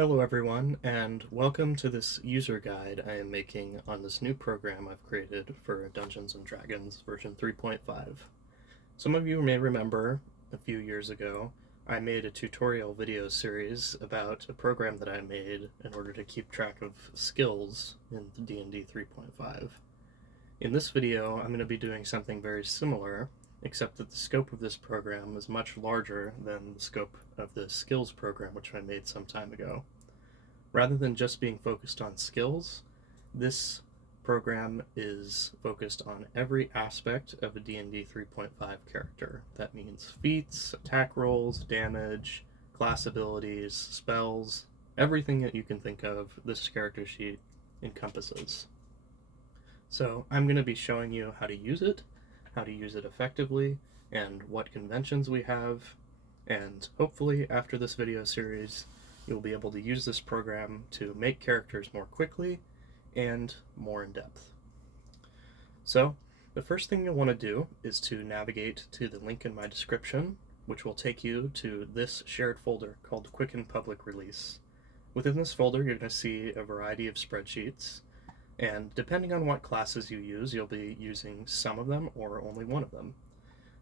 Hello everyone, and welcome to this user guide I am making on this new program I've created for Dungeons & Dragons version 3.5. Some of you may remember a few years ago I made a tutorial video series about a program that I made in order to keep track of skills in D&D 3.5. In this video I'm going to be doing something very similar, except that the scope of this program is much larger than the scope of the skills program which I made some time ago. Rather than just being focused on skills, this program is focused on every aspect of a D&D 3.5 character. That means feats, attack rolls, damage, class abilities, spells, everything that you can think of this character sheet encompasses. So I'm going to be showing you how to use it effectively, and what conventions we have, and hopefully after this video series you'll be able to use this program to make characters more quickly and more in depth. So the first thing you'll want to do is to navigate to the link in my description, which will take you to this shared folder called QuickN Public Release. Within this folder you're going to see a variety of spreadsheets, and depending on what classes you use, you'll be using some of them or only one of them.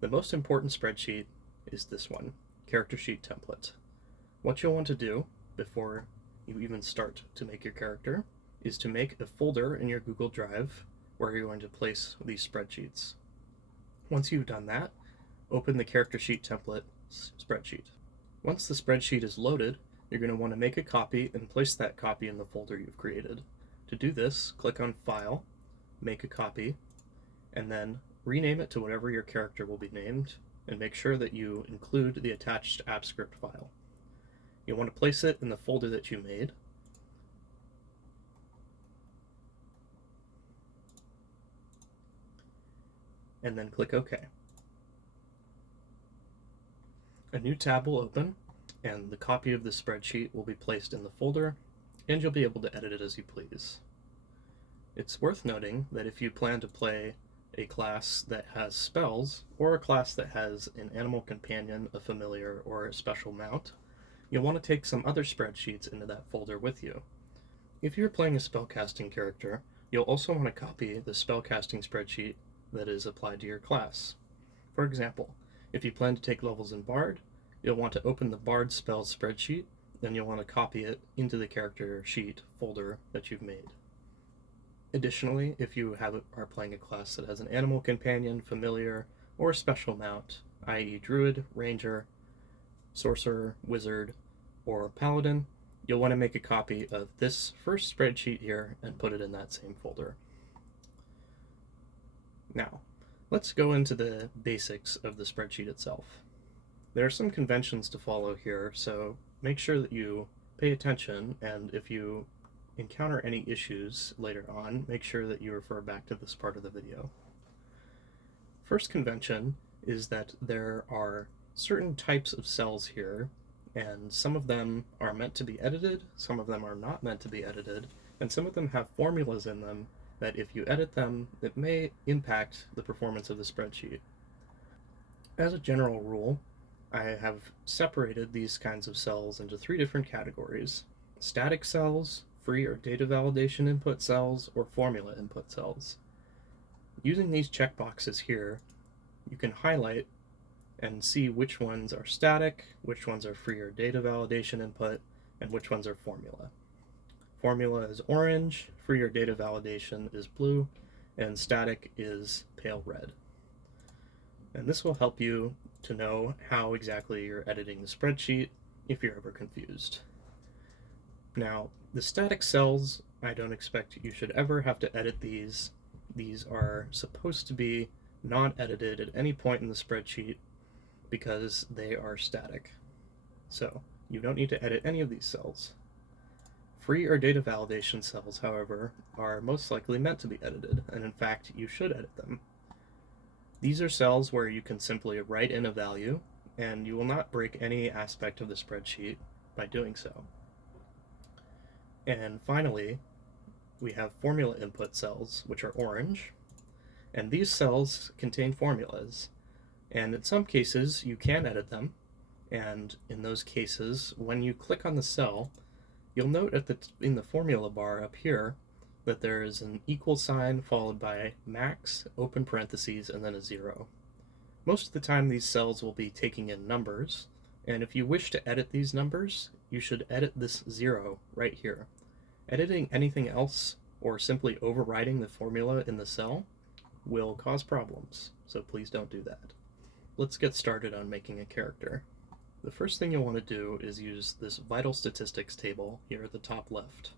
The most important spreadsheet is this one, Character Sheet Template. What you'll want to do before you even start to make your character is to make a folder in your Google Drive where you're going to place these spreadsheets. Once you've done that, open the Character Sheet Template spreadsheet. Once the spreadsheet is loaded, you're going to want to make a copy and place that copy in the folder you've created. To do this, click on File, Make a Copy, and then rename it to whatever your character will be named, and make sure that you include the attached app script file. You'll want to place it in the folder that you made. And then click OK. A new tab will open, and the copy of the spreadsheet will be placed in the folder, and you'll be able to edit it as you please. It's worth noting that if you plan to play a class that has spells, or a class that has an animal companion, a familiar, or a special mount, you'll want to take some other spreadsheets into that folder with you. If you're playing a spellcasting character, you'll also want to copy the spellcasting spreadsheet that is applied to your class. For example, if you plan to take levels in Bard, you'll want to open the Bard spells spreadsheet, then you'll want to copy it into the character sheet folder that you've made. Additionally, if you are playing a class that has an animal companion, familiar, or a special mount, i.e. druid, ranger, sorcerer, wizard, or paladin, you'll want to make a copy of this first spreadsheet here and put it in that same folder. Now, let's go into the basics of the spreadsheet itself. There are some conventions to follow here, so make sure that you pay attention, and if you encounter any issues later on, make sure that you refer back to this part of the video. First convention is that there are certain types of cells here, and some of them are meant to be edited, some of them are not meant to be edited, and some of them have formulas in them that if you edit them, it may impact the performance of the spreadsheet. As a general rule, I have separated these kinds of cells into three different categories: static cells, free or data validation input cells, or formula input cells. Using these checkboxes here, you can highlight and see which ones are static, which ones are free or data validation input, and which ones are formula. Formula is orange, free or data validation is blue, and static is pale red. And this will help you to know how exactly you're editing the spreadsheet if you're ever confused. Now, the static cells, I don't expect you should ever have to edit these. These are supposed to be not edited at any point in the spreadsheet because they are static. So, you don't need to edit any of these cells. Free or data validation cells, however, are most likely meant to be edited, and in fact, you should edit them. These are cells where you can simply write in a value, and you will not break any aspect of the spreadsheet by doing so. And finally, we have formula input cells, which are orange, and these cells contain formulas, and in some cases you can edit them, and in those cases, when you click on the cell, You'll note in the formula bar up here that there is an equal sign followed by max, open parentheses, and then a 0. Most of the time these cells will be taking in numbers, and if you wish to edit these numbers, you should edit this 0 right here. Editing anything else or simply overriding the formula in the cell will cause problems, so please don't do that. Let's get started on making a character. The first thing you'll want to do is use this vital statistics table here at the top left.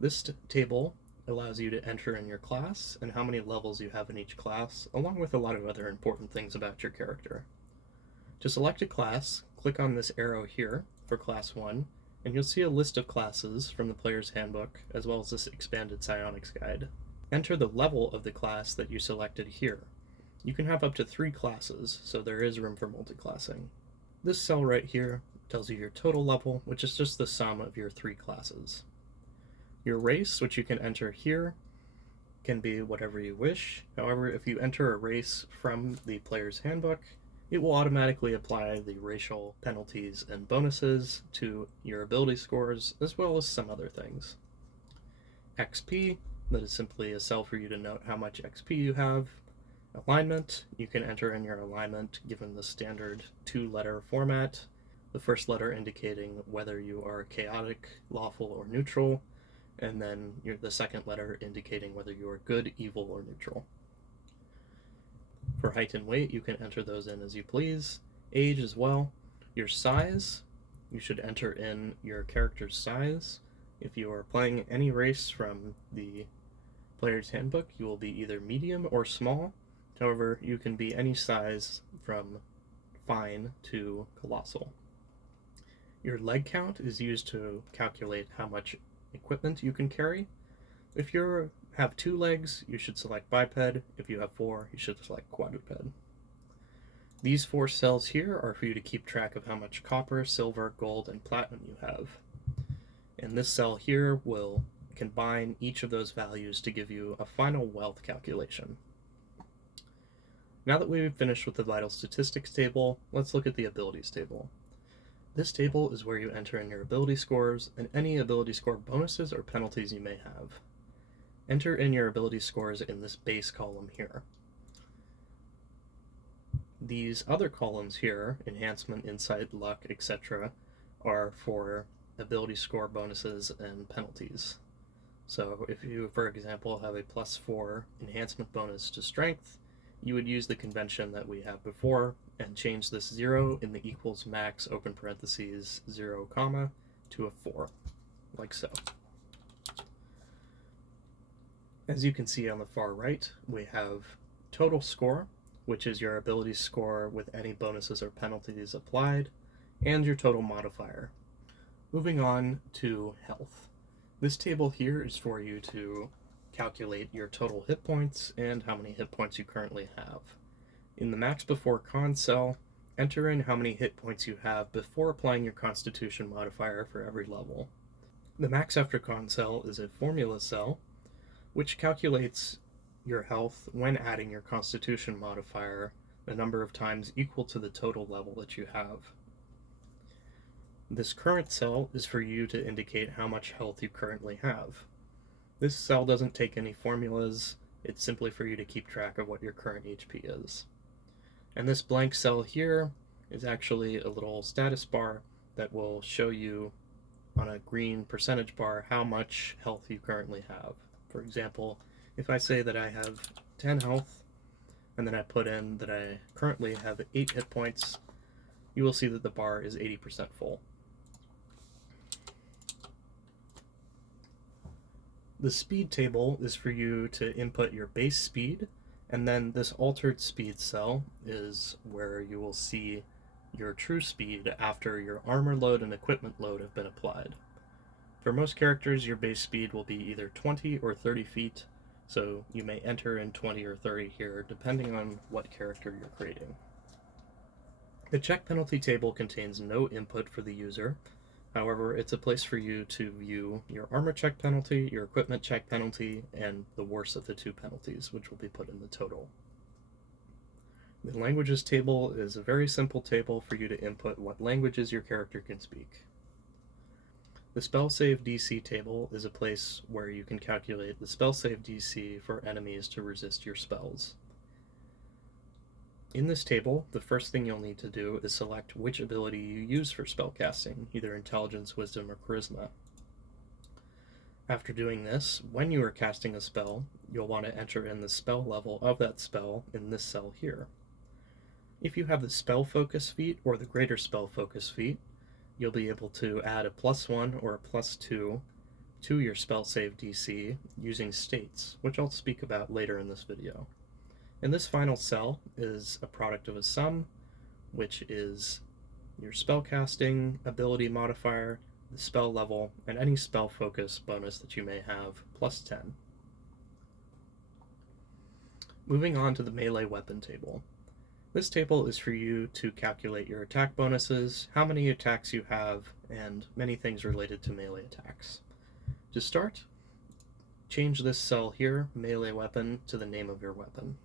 This table allows you to enter in your class and how many levels you have in each class, along with a lot of other important things about your character. To select a class, click on this arrow here for class 1, and you'll see a list of classes from the player's handbook, as well as this expanded psionics guide. Enter the level of the class that you selected here. You can have up to 3 classes, so there is room for multiclassing. This cell right here tells you your total level, which is just the sum of your 3 classes. Your race, which you can enter here, can be whatever you wish. However, if you enter a race from the player's handbook, it will automatically apply the racial penalties and bonuses to your ability scores, as well as some other things. XP, that is simply a cell for you to note how much XP you have. Alignment, you can enter in your alignment given the standard 2-letter format, the first letter indicating whether you are chaotic, lawful, or neutral, and then the second letter indicating whether you are good, evil, or neutral. For height and weight, you can enter those in as you please. Age as well. Your size, you should enter in your character's size. If you are playing any race from the player's handbook, you will be either medium or small. However, you can be any size from fine to colossal. Your leg count is used to calculate how much equipment you can carry. If you have 2 legs, you should select biped. If you have 4, you should select quadruped. These 4 cells here are for you to keep track of how much copper, silver, gold, and platinum you have. And this cell here will combine each of those values to give you a final wealth calculation. Now that we've finished with the vital statistics table, let's look at the abilities table. This table is where you enter in your ability scores and any ability score bonuses or penalties you may have. Enter in your ability scores in this base column here. These other columns here, enhancement, insight, luck, etc., are for ability score bonuses and penalties. So if you, for example, have a +4 enhancement bonus to strength, you would use the convention that we have before and change this 0 in the equals max open parentheses 0 comma to a 4, like so. As you can see on the far right, we have total score, which is your ability score with any bonuses or penalties applied, and your total modifier. Moving on to health. This table here is for you to calculate your total hit points and how many hit points you currently have. In the max before con cell, enter in how many hit points you have before applying your constitution modifier for every level. The max after con cell is a formula cell, which calculates your health when adding your constitution modifier the number of times equal to the total level that you have. This current cell is for you to indicate how much health you currently have. This cell doesn't take any formulas, it's simply for you to keep track of what your current HP is. And this blank cell here is actually a little status bar that will show you on a green percentage bar how much health you currently have. For example, if I say that I have 10 health, and then I put in that I currently have 8 hit points, you will see that the bar is 80% full. The speed table is for you to input your base speed, and then this altered speed cell is where you will see your true speed after your armor load and equipment load have been applied. For most characters, your base speed will be either 20 or 30 feet, so you may enter in 20 or 30 here, depending on what character you're creating. The check penalty table contains no input for the user. However, it's a place for you to view your armor check penalty, your equipment check penalty, and the worst of the 2 penalties, which will be put in the total. The languages table is a very simple table for you to input what languages your character can speak. The spell save DC table is a place where you can calculate the spell save DC for enemies to resist your spells. In this table, the first thing you'll need to do is select which ability you use for spellcasting, either Intelligence, Wisdom, or Charisma. After doing this, when you are casting a spell, you'll want to enter in the spell level of that spell in this cell here. If you have the Spell Focus feat or the Greater Spell Focus feat, you'll be able to add a +1 or a +2 to your spell save DC using states, which I'll speak about later in this video. And this final cell is a product of a sum, which is your spellcasting ability modifier, the spell level, and any spell focus bonus that you may have, +10. Moving on to the melee weapon table. This table is for you to calculate your attack bonuses, how many attacks you have, and many things related to melee attacks. To start, change this cell here, melee weapon, to the name of your weapon.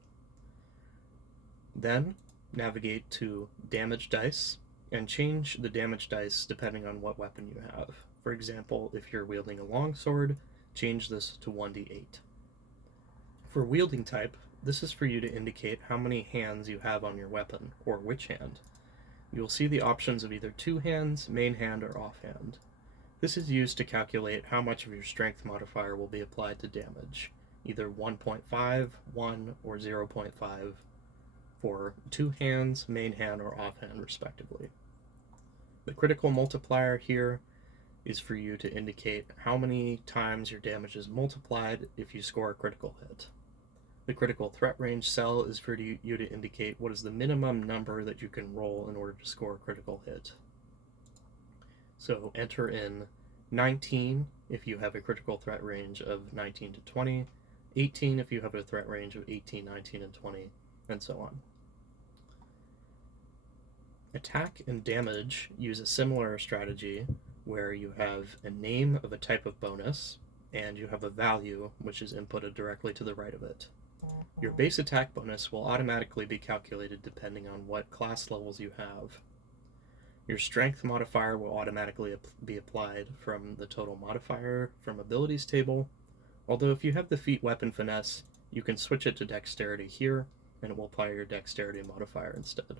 Then, navigate to damage dice, and change the damage dice depending on what weapon you have. For example, if you're wielding a longsword, change this to 1d8. For wielding type, this is for you to indicate how many hands you have on your weapon, or which hand. You'll see the options of either 2 hands, main hand, or offhand. This is used to calculate how much of your strength modifier will be applied to damage, either 1.5, 1, or 0.5 for 2 hands, main hand, or offhand respectively. The critical multiplier here is for you to indicate how many times your damage is multiplied if you score a critical hit. The critical threat range cell is for you to indicate what is the minimum number that you can roll in order to score a critical hit. So enter in 19 if you have a critical threat range of 19 to 20, 18 if you have a threat range of 18, 19, and 20, and so on. Attack and damage use a similar strategy where you have a name of a type of bonus and you have a value which is inputted directly to the right of it. Your base attack bonus will automatically be calculated depending on what class levels you have. Your strength modifier will automatically be applied from the total modifier from abilities table, although if you have the feat weapon finesse, you can switch it to dexterity here and it will apply your dexterity modifier instead.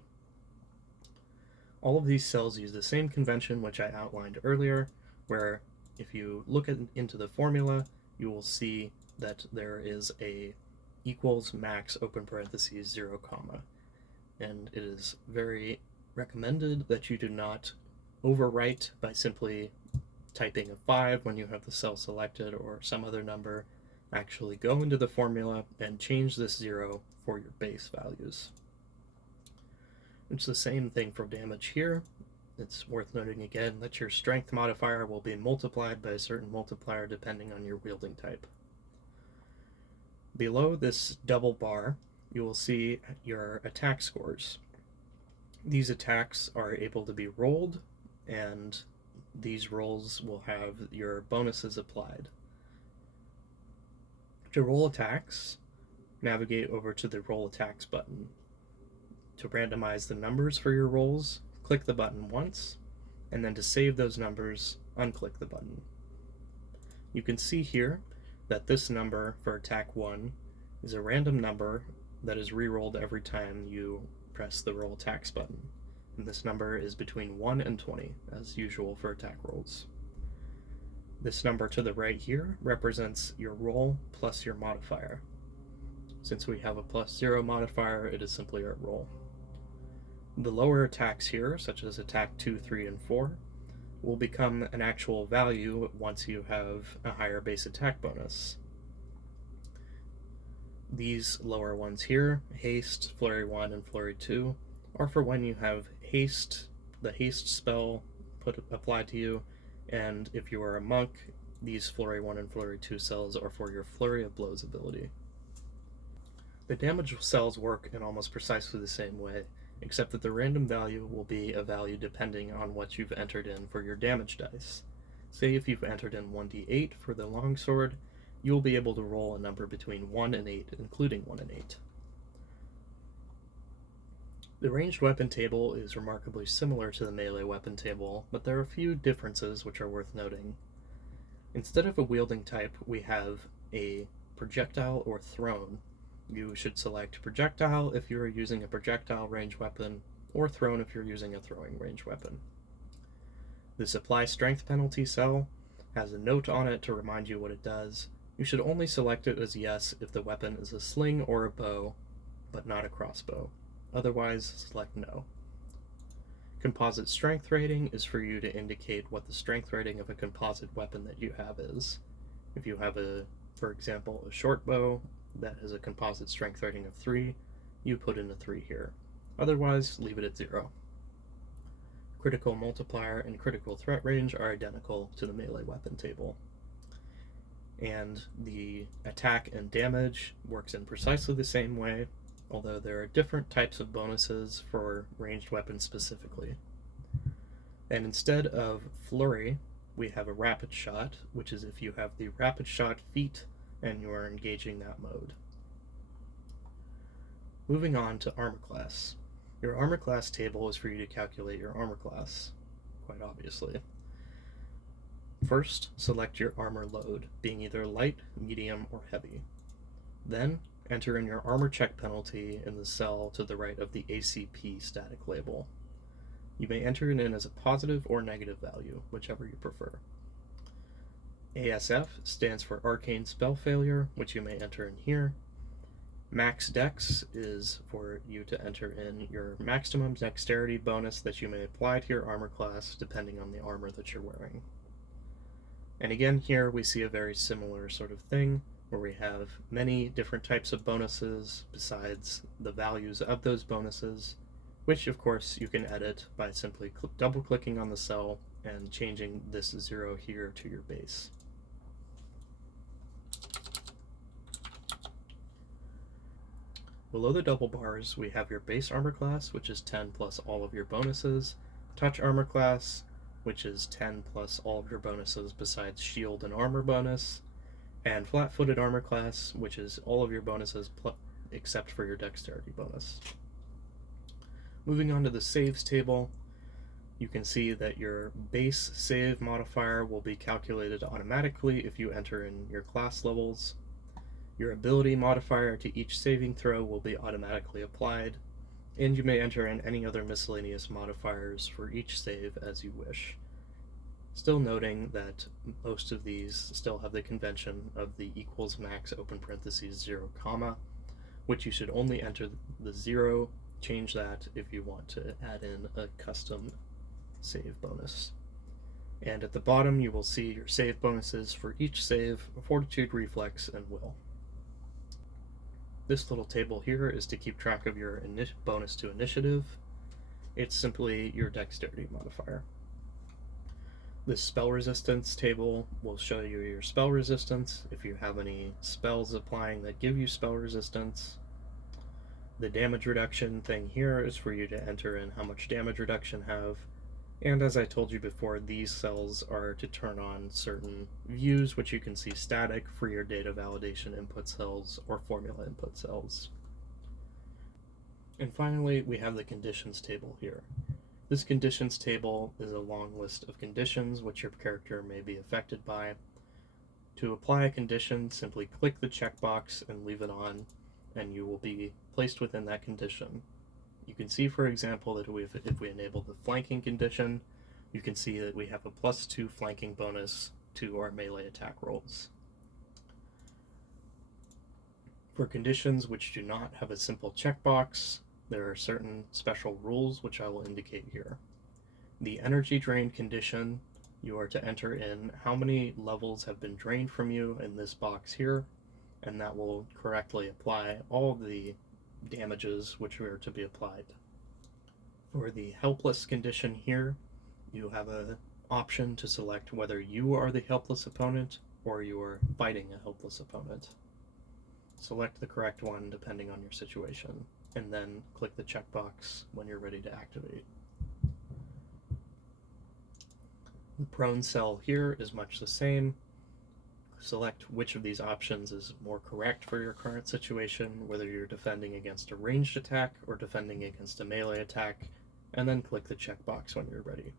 All of these cells use the same convention which I outlined earlier, where if you look into the formula, you will see that there is a equals max open parentheses 0 comma, and it is very recommended that you do not overwrite by simply typing a 5 when you have the cell selected or some other number. Actually go into the formula and change this 0 for your base values. It's the same thing for damage here. It's worth noting again that your strength modifier will be multiplied by a certain multiplier depending on your wielding type. Below this double bar, you will see your attack scores. These attacks are able to be rolled, and these rolls will have your bonuses applied. To roll attacks, navigate over to the Roll Attacks button. To randomize the numbers for your rolls, click the button once, and then to save those numbers, unclick the button. You can see here that this number for attack 1 is a random number that is re-rolled every time you press the Roll Attacks button, and this number is between 1 and 20, as usual for attack rolls. This number to the right here represents your roll plus your modifier. Since we have a +0 modifier, it is simply our roll. The lower attacks here, such as attack 2, 3, and 4, will become an actual value once you have a higher base attack bonus. These lower ones here, Haste, Flurry 1, and Flurry 2, are for when you have Haste, the Haste spell applied to you, and if you are a monk, these Flurry 1 and Flurry 2 cells are for your Flurry of Blows ability. The damage cells work in almost precisely the same way, except that the random value will be a value depending on what you've entered in for your damage dice. Say if you've entered in 1d8 for the longsword, you'll be able to roll a number between 1 and 8, including 1 and 8. The ranged weapon table is remarkably similar to the melee weapon table, but there are a few differences which are worth noting. Instead of a wielding type, we have a projectile or thrown. You should select projectile if you are using a projectile range weapon, or thrown if you're using a throwing range weapon. The supply strength penalty cell has a note on it to remind you what it does. You should only select it as yes if the weapon is a sling or a bow, but not a crossbow. Otherwise, select no. Composite strength rating is for you to indicate what the strength rating of a composite weapon that you have is. If you have for example, a short bow that has a composite strength rating of 3, you put in a 3 here. Otherwise, leave it at 0. Critical multiplier and critical threat range are identical to the melee weapon table. And the attack and damage works in precisely the same way, although there are different types of bonuses for ranged weapons specifically. And instead of flurry, we have a rapid shot, which is if you have the rapid shot feat and you are engaging that mode. Moving on to armor class. Your armor class table is for you to calculate your armor class, quite obviously. First, select your armor load, being either light, medium, or heavy. Then, enter in your armor check penalty in the cell to the right of the ACP static label. You may enter it in as a positive or negative value, whichever you prefer. ASF stands for Arcane Spell Failure, which you may enter in here. Max Dex is for you to enter in your maximum dexterity bonus that you may apply to your armor class depending on the armor that you're wearing. And again, here we see a very similar sort of thing where we have many different types of bonuses besides the values of those bonuses, which of course you can edit by simply double-clicking on the cell and changing this 0 here to your base. Below the double bars, we have your base armor class, which is 10 plus all of your bonuses, touch armor class, which is 10 plus all of your bonuses besides shield and armor bonus, and flat-footed armor class, which is all of your bonuses except for your dexterity bonus. Moving on to the saves table, you can see that your base save modifier will be calculated automatically if you enter in your class levels. Your ability modifier to each saving throw will be automatically applied, and you may enter in any other miscellaneous modifiers for each save as you wish. Still noting that most of these still have the convention of the equals max open parentheses 0 comma, which you should only enter the 0, change that if you want to add in a custom save bonus. And at the bottom you will see your save bonuses for each save, Fortitude, Reflex, and Will. This little table here is to keep track of your bonus to initiative. It's simply your dexterity modifier. This spell resistance table will show you your spell resistance, if you have any spells applying that give you spell resistance. The damage reduction thing here is for you to enter in how much damage reduction have. And as I told you before, these cells are to turn on certain views, which you can see static for your data validation input cells or formula input cells. And finally, we have the conditions table here. This conditions table is a long list of conditions which your character may be affected by. To apply a condition, simply click the checkbox and leave it on, and you will be placed within that condition. You can see, for example, that if we enable the flanking condition, you can see that we have a +2 flanking bonus to our melee attack rolls. For conditions which do not have a simple checkbox, there are certain special rules which I will indicate here. The energy drain condition, you are to enter in how many levels have been drained from you in this box here, and that will correctly apply all the damages which are to be applied. For the helpless condition here, you have an option to select whether you are the helpless opponent or you are fighting a helpless opponent. Select the correct one depending on your situation, and then click the checkbox when you're ready to activate. The prone cell here is much the same. select which of these options is more correct for your current situation, whether you're defending against a ranged attack or defending against a melee attack, and then click the checkbox when you're ready.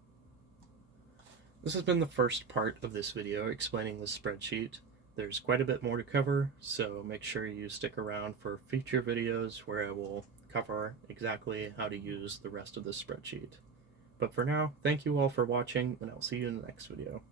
This has been the first part of this video explaining the spreadsheet. There's quite a bit more to cover, so make sure you stick around for future videos where I will cover exactly how to use the rest of the spreadsheet. But for now, thank you all for watching, and I'll see you in the next video.